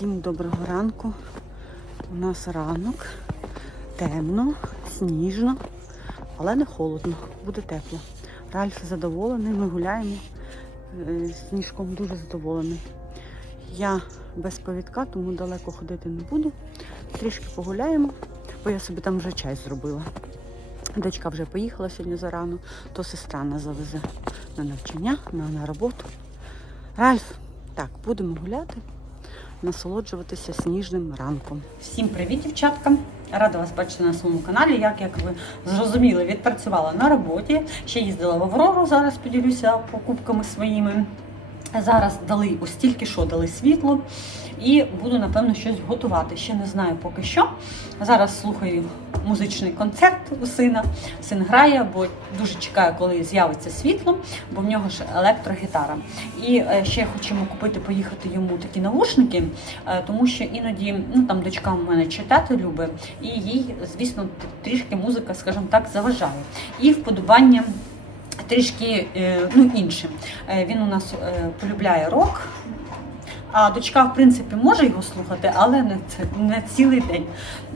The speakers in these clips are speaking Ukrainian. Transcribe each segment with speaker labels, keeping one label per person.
Speaker 1: доброго ранку. У нас ранок, темно, сніжно, але не холодно, буде тепло. Ральф задоволений, ми гуляємо. Е, Сніжком дуже задоволений. Я без повідка, тому далеко ходити не буду. Трішки погуляємо, бо я собі там вже чай зробила. Дочка вже поїхала сьогодні зарано, то сестра нас завезе на навчання, на, на роботу. Ральф, так, будемо гуляти, насолоджуватися сніжним ранком. Всім привіт, дівчатка! Рада вас бачити на своєму каналі. Як, як ви зрозуміли, відпрацювала на роботі. Ще їздила в Аврору, зараз поділюся покупками своїми. Зараз дали ось тільки що дали світло і буду, напевно, щось готувати. Ще не знаю поки що. Зараз слухаю музичний концерт у сина. Син грає, бо дуже чекаю, коли з'явиться світло, бо в нього ж електрогітара. І е, ще хочемо купити, поїхати йому такі навушники, е, тому що іноді ну там дочка у мене читати любить, і їй, звісно, трішки музика, скажімо так, заважає. І вподобання трішки е, ну, іншим. Він у нас полюбляє рок. А дочка, в принципі, може його слухати, але не, не цілий день.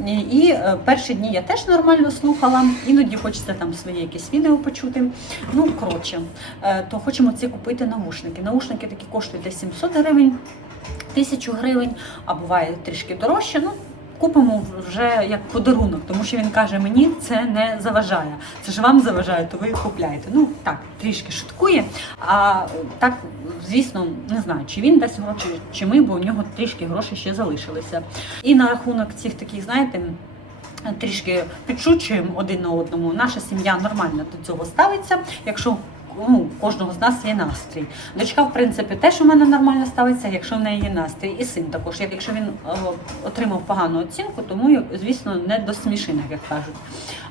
Speaker 1: І, і е, перші дні я теж нормально слухала, іноді хочеться там своє якесь відео почути. Ну, коротше, е, то хочемо ці купити наушники. Наушники такі коштують десь 700 гривень, Тисячу гривень, а буває трішки дорожче. Ну, Купимо вже як подарунок, тому що він каже, мені це не заважає. Це ж вам заважає, то ви купляєте. Ну так, трішки шуткує. А так, звісно, не знаю, чи він дасть гроші, чи ми, бо у нього трішки грошей ще залишилися. І на рахунок цих таких, знаєте. Трішки підшучуємо один на одному. Наша сім'я нормально до цього ставиться. Якщо ну, у кожного з нас є настрій. Дочка, в принципі, теж у мене нормально ставиться, якщо в неї є настрій. І син також. Як якщо він е, отримав погану оцінку, тому, звісно, не до смішинок, як кажуть.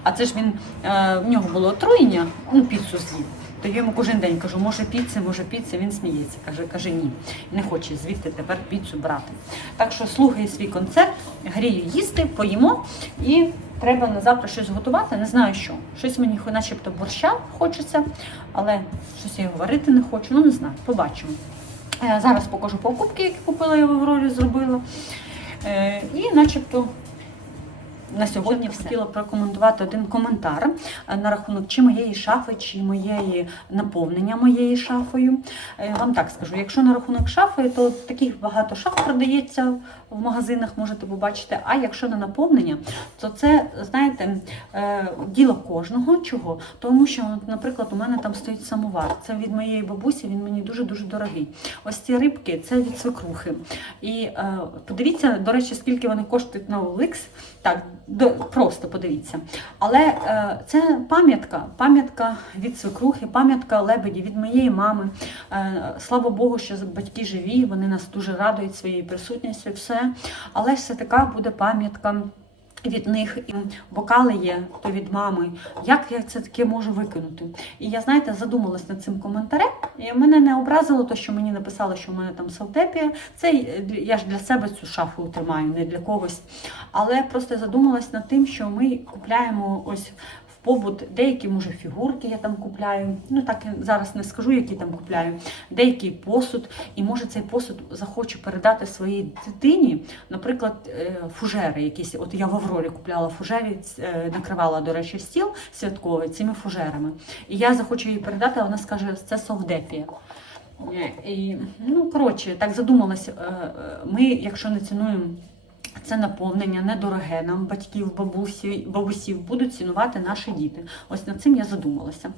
Speaker 1: А це ж він е, в нього було отруєння, ну, піцу з'їв. То я йому кожен день кажу, може піци, може піци, він сміється. Каже, каже, ні, не хоче звідти тепер піцу брати. Так що слухай свій концерт, грію їсти, поїмо і треба на завтра щось готувати. Не знаю що. Щось мені начебто борща хочеться, але щось я варити не хочу. Ну не знаю, побачимо. Е, Зараз покажу покупки, які купила я в Аврорі, зробила. Е, І начебто на сьогодні хотіла прокоментувати один коментар е, на рахунок чи моєї шафи, чи моєї наповнення моєю шафою. Е, Вам так скажу, якщо на рахунок шафи, то таких багато шаф продається в магазинах, можете побачити. А якщо на наповнення, то це, знаєте, е, діло кожного. Чого? Тому що, наприклад, у мене там стоїть самовар. Це від моєї бабусі, він мені дуже-дуже дорогий. Ось ці рибки це від свекрухи. І подивіться, до речі, скільки вони коштують на OLX. Так, просто подивіться. Але е, це пам'ятка, пам'ятка від свекрухи, пам'ятка лебеді від моєї мами. Е, слава Богу, що батьки живі, вони нас дуже радують своєю присутністю, все. Але все така буде пам'ятка. Від них бокали є, то від мами. Як я це таке можу викинути? І я, знаєте, задумалась над цим коментарем. І мене не образило те, що мені написали, що в мене там савдепія. Це я ж для себе цю шафу тримаю, не для когось. Але просто задумалась над тим, що ми купляємо ось побут деякі, може, фігурки я там купляю. Ну так я зараз не скажу, які там купляю. Деякий посуд, і може цей посуд захочу передати своїй дитині, наприклад, е, фужери якісь. От я в Аврорі купляла фужері, е, накривала, до речі, стіл святковий цими фужерами. І я захочу їй передати, а вона скаже, це совдепія. І, ну, коротше, так задумалась, е, ми, якщо не цінуємо це наповнення недороге нам, батьків, бабусі, бабусів будуть цінувати наші діти. Ось над цим я задумалася.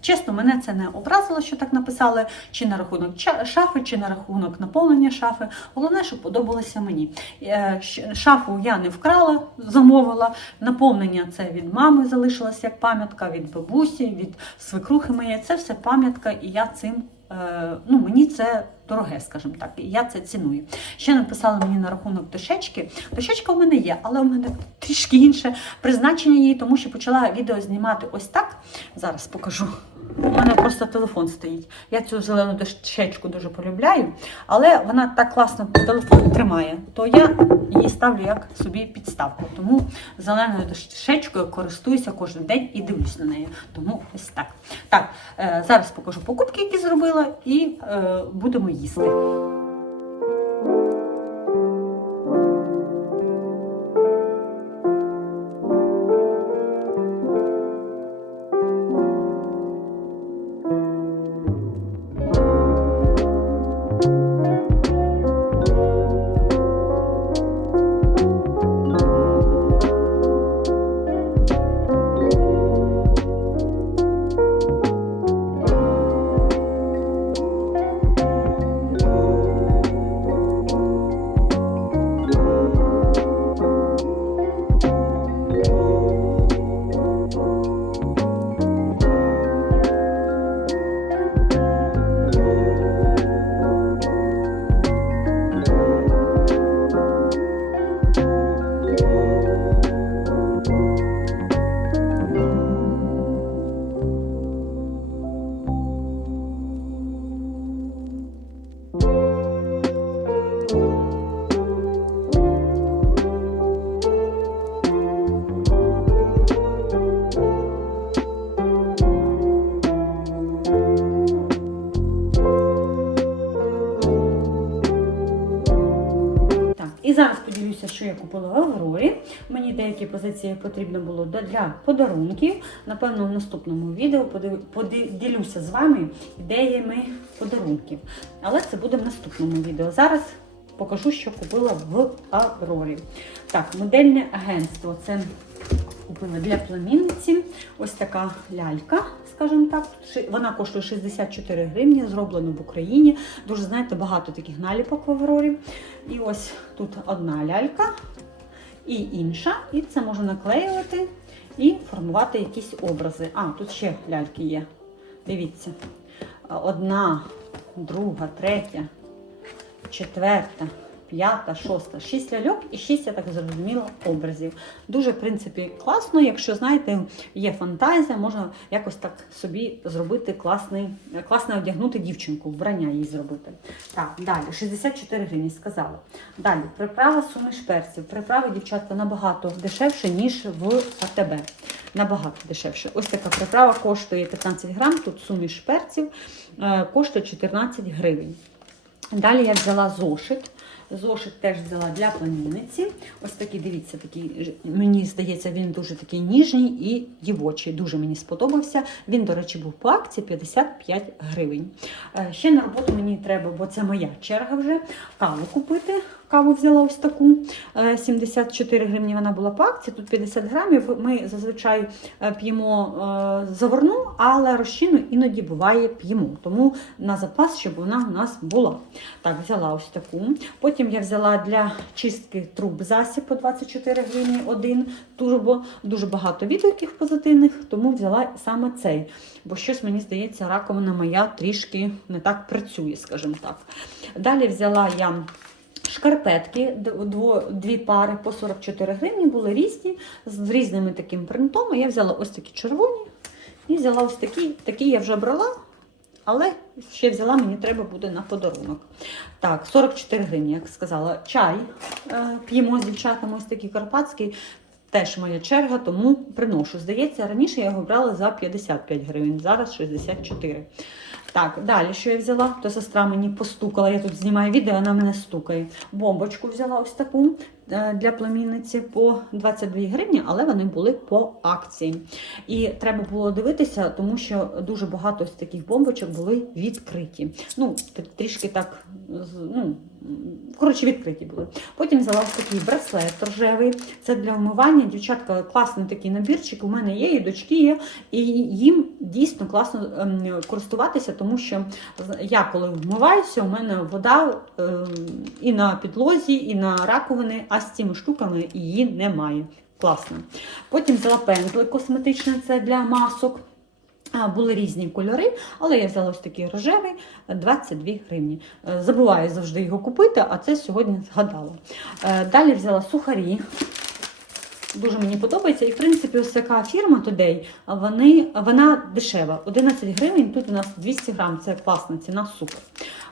Speaker 1: Чесно, мене це не образило, що так написали, чи на рахунок шафи, чи на рахунок наповнення шафи. Головне, що подобалося мені. Е, Шафу я не вкрала, замовила. Наповнення це від мами залишилось як пам'ятка, від бабусі, від свекрухи моєї. Це все пам'ятка, і я цим. е, Ну, мені це дороге, скажімо так, і я це ціную. Ще написали мені на рахунок дощечки. Дощечка в мене є, але у мене трішки інше призначення її, тому що почала відео знімати ось так. Зараз покажу. У мене просто телефон стоїть. Я цю зелену дощечку дуже полюбляю, але вона так класно телефон тримає, то я її ставлю як собі підставку. Тому зеленою дощечкою користуюся кожен день і дивлюсь на неї. Тому ось так. Так, е, зараз покажу покупки, які зробила, і е, будемо їсти. Що я купила в Аврорі. Мені деякі позиції потрібно було для- подарунків. Напевно, в наступному відео поділюся з вами ідеями подарунків. Але це буде в наступному відео. Зараз покажу, що купила в Аврорі. Так, модельне агентство. Це купила для племінниці. Ось така лялька, скажімо так. Вона коштує 64 гривні, зроблено в Україні. Дуже, знаєте, багато таких наліпок в. І ось тут одна лялька і інша. І це можна наклеювати і формувати якісь образи. А, тут ще ляльки є. Дивіться. Одна, друга, третя, четверта, п'ята, шоста, шість ляльок і шість, я так зрозуміла, образів. Дуже, в принципі, класно, якщо знаєте, є фантазія, можна якось так собі зробити класний, класно одягнути дівчинку, вбрання їй зробити. Так, далі, 64 гривні сказала. Далі, приправа суміш перців. Приправи, дівчатка, набагато дешевше, ніж в АТБ. Набагато дешевше. Ось така приправа коштує 15 грам, тут суміш перців, е, коштує 14 гривень. Далі я взяла зошит. Зошит теж взяла для племінниці. Ось такий, дивіться, такий, мені здається, він дуже такий ніжний і дівочий. Дуже мені сподобався. Він, до речі, був по акції 55 гривень. Е, Ще на роботу мені треба, бо це моя черга вже. Каву купити. Каву взяла ось таку. е, 74 гривні вона була по акції, тут 50 грамів. Ми зазвичай е, п'ємо е, заварну, але розчину іноді буває п'ємо. Тому на запас, щоб вона у нас була. Так, взяла ось таку. Потім я взяла для чистки труб засіб по 24 гривні один турбо. Дуже багато відгуків позитивних, тому взяла саме цей. Бо щось мені здається, раковина моя трішки не так працює, скажімо так. Далі взяла я. Шкарпетки, дві пари по 44 гривні, були різні, з різними таким принтом. Я взяла ось такі червоні і взяла ось такі, такі я вже брала, але ще взяла, мені треба буде на подарунок. Так, 44 гривні, як сказала. Чай е, п'ємо з дівчатами, ось такий карпатський. Теж моя черга, тому приношу. Здається, раніше я його брала за 55 гривень, зараз 64. Так, далі, що я взяла, то сестра мені постукала. Я тут знімаю відео, вона мене стукає. Бомбочку взяла ось таку для племінниці по 22 гривні, але вони були по акції. І треба було дивитися, тому що дуже багато ось таких бомбочок були відкриті. Ну, трішки так, ну, коротше, відкриті були. Потім взяла такий браслет рожевий. Це для вмивання. Дівчатка, класний такий набірчик. У мене є, і дочки є. І їм дійсно класно ем, користуватися, тому що я коли вмиваюся, у мене вода ем, і на підлозі, і на раковини, а з цими штуками її немає. Класно. Потім взяла пензлик косметичний, це для масок. Були різні кольори, але я взяла ось такий рожевий 22 гривні. Е, Забуваю завжди його купити, а це сьогодні згадала. Е, Далі взяла сухарі. Дуже мені подобається. І в принципі, ось така фірма Today, вони, вона дешева. 11 гривень, тут у нас 200 грам, це класна ціна, супер.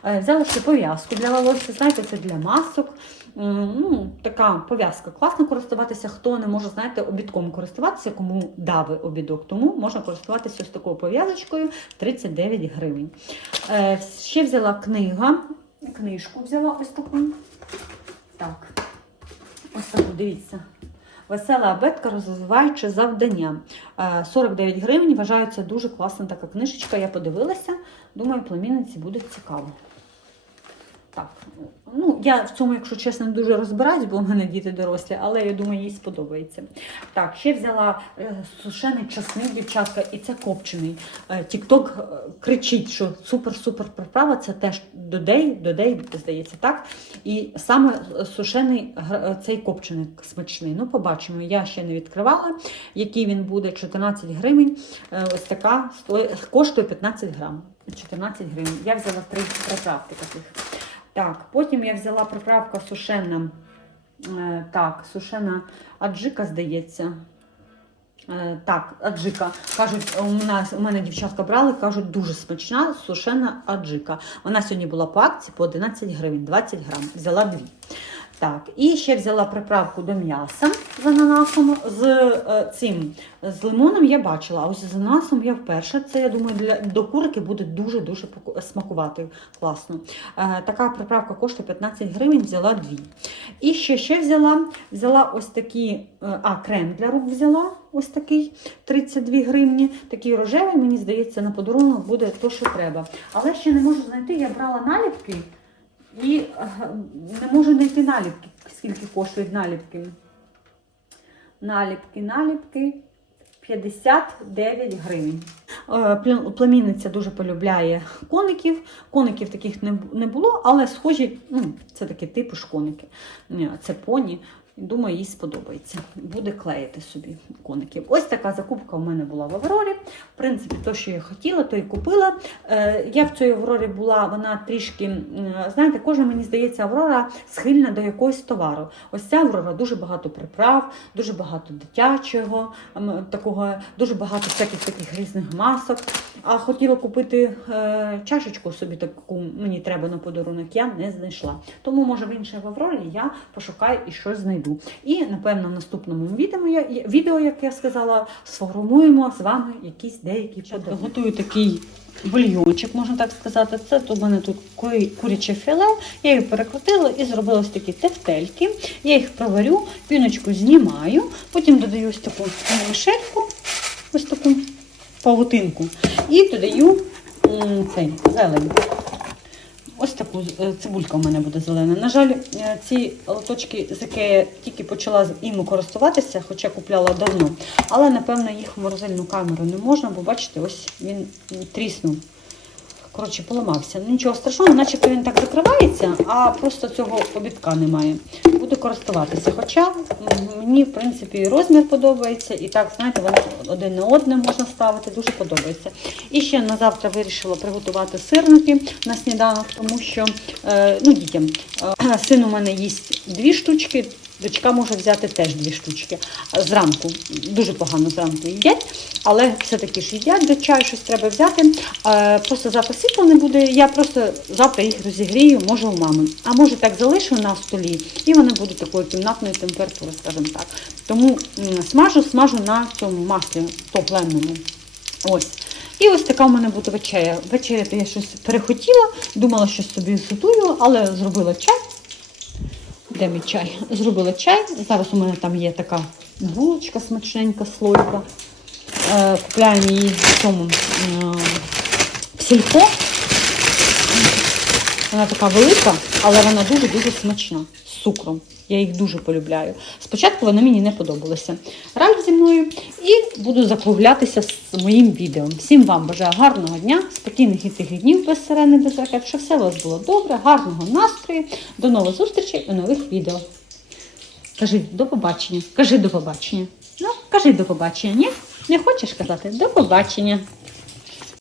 Speaker 1: Е, Взяла ще пов'язку для волосся, знаєте, це для масок. Ну, така пов'язка. Класно користуватися, хто не може, знаєте, обідком користуватися, кому дави обідок. Тому можна користуватися ось такою пов'язочкою 39 гривень. Е, Ще взяла книга. Книжку взяла ось таку. Так. Ось таку, дивіться. Весела абетка, розвиваючи завдання. Е, 49 гривень. Вважаю, це дуже класна така книжечка. Я подивилася. Думаю, племінниці буде цікаво. Так, ну я в цьому, якщо чесно, не дуже розбираюсь, бо в мене діти дорослі, але я думаю, їй сподобається. Так, ще взяла е, сушений часник, дівчатка, і це копчений. Е, Тікток е, кричить, що супер-супер приправа, це теж додей, додей, здається, так. І саме сушений цей копченик смачний. Ну, побачимо. Я ще не відкривала, який він буде 14 гривень. Е, Ось така коштує 15 грам. 14 гривень. Я взяла три приправки таких. Так, потім я взяла приправка сушена. Е, так, сушена аджика, здається. Е, так, аджика. Кажуть, у нас у мене дівчатка брали, кажуть, дуже смачна сушена аджика. Вона сьогодні була по акції по 11 гривень, 20 грам. Взяла дві. Так, і ще взяла приправку до м'яса з ананасом, з е, цим з лимоном я бачила, а ось з ананасом я вперше. Це, я думаю, для до курки буде дуже-дуже смакувати класно. Е, така приправка коштує 15 гривень, взяла дві. І ще ще взяла, взяла ось такі, е, а крем для рук взяла, ось такий 32 гривні. Такий рожевий, мені здається, на подарунок буде то, що треба. Але ще не можу знайти, я брала наліпки. І е, не можу знайти наліпки, скільки коштують наліпки. Наліпки, наліпки 59 гривень. Е, Племінниця дуже полюбляє коників. Коників таких не, було, але схожі, ну, це такі типу ж коники. Це поні. Думаю, їй сподобається. Буде клеїти собі коників. Ось така закупка у мене була в Аврорі. В принципі, то, що я хотіла, то і купила. Е, Я в цій Аврорі була, вона трішки, знаєте, кожен, мені здається, Аврора схильна до якогось товару. Ось ця Аврора дуже багато приправ, дуже багато дитячого, такого, дуже багато всяких таких різних масок. А хотіла купити е, чашечку собі таку, мені треба на подарунок, я не знайшла. Тому, може, в іншій Аврорі я пошукаю і щось знайду. І, напевно, в наступному відео, я, я- відео, як я сказала, сформуємо з вами якісь деякі подарунки. Готую такий бульйончик, можна так сказати. Це у мене тут куряче філе. Я її перекрутила і зробила ось такі тефтельки. Я їх проварю, піночку знімаю, потім додаю ось таку мішельку, ось таку павутинку. І додаю цей зелень. Ось таку е, цибулька у мене буде зелена. На жаль, е, ці лоточки, з яких я тільки почала іми користуватися, хоча купляла давно. Але, напевно, їх в морозильну камеру не можна, бо бачите, ось він тріснув. Коротше, поламався. Нічого страшного, начебто він так закривається, а просто цього обідка немає. Буду користуватися. Хоча мені, в принципі, розмір подобається, і так, знаєте, воно один на одне можна ставити, дуже подобається. І ще на завтра вирішила приготувати сирники на сніданок, тому що е, ну, дітям е, син у мене їсть дві штучки. Дочка може взяти теж дві штучки зранку. Дуже погано зранку їдять, але все-таки ж їдять до чаю, щось треба взяти. Е, Просто завтра світла не буде. Я просто завтра їх розігрію, може у мами. А може так залишу на столі, і вони будуть такої кімнатної температури, скажімо так. Тому смажу, смажу на цьому маслі топленому. Ось. І ось така у мене буде вечеря. Вечеряти я щось перехотіла, думала, що собі зготую, але зробила чай. Мій чай? Зробила чай. Зараз у мене там є така булочка смачненька, слойка. Е, купляємо її в цьому в сільпо. Вона така велика, але вона дуже-дуже смачна цукром. Я їх дуже полюбляю. Спочатку вони мені не подобалися. Ральф зі мною і буду закруглятися з моїм відео. Всім вам бажаю гарного дня, спокійних і тихих днів без сирени, без ракет, щоб все у вас було добре, гарного настрою. До нових зустрічей у нових відео. Кажи до побачення. Кажи до побачення. Ну, кажи до побачення. Ні? Не хочеш казати? До побачення.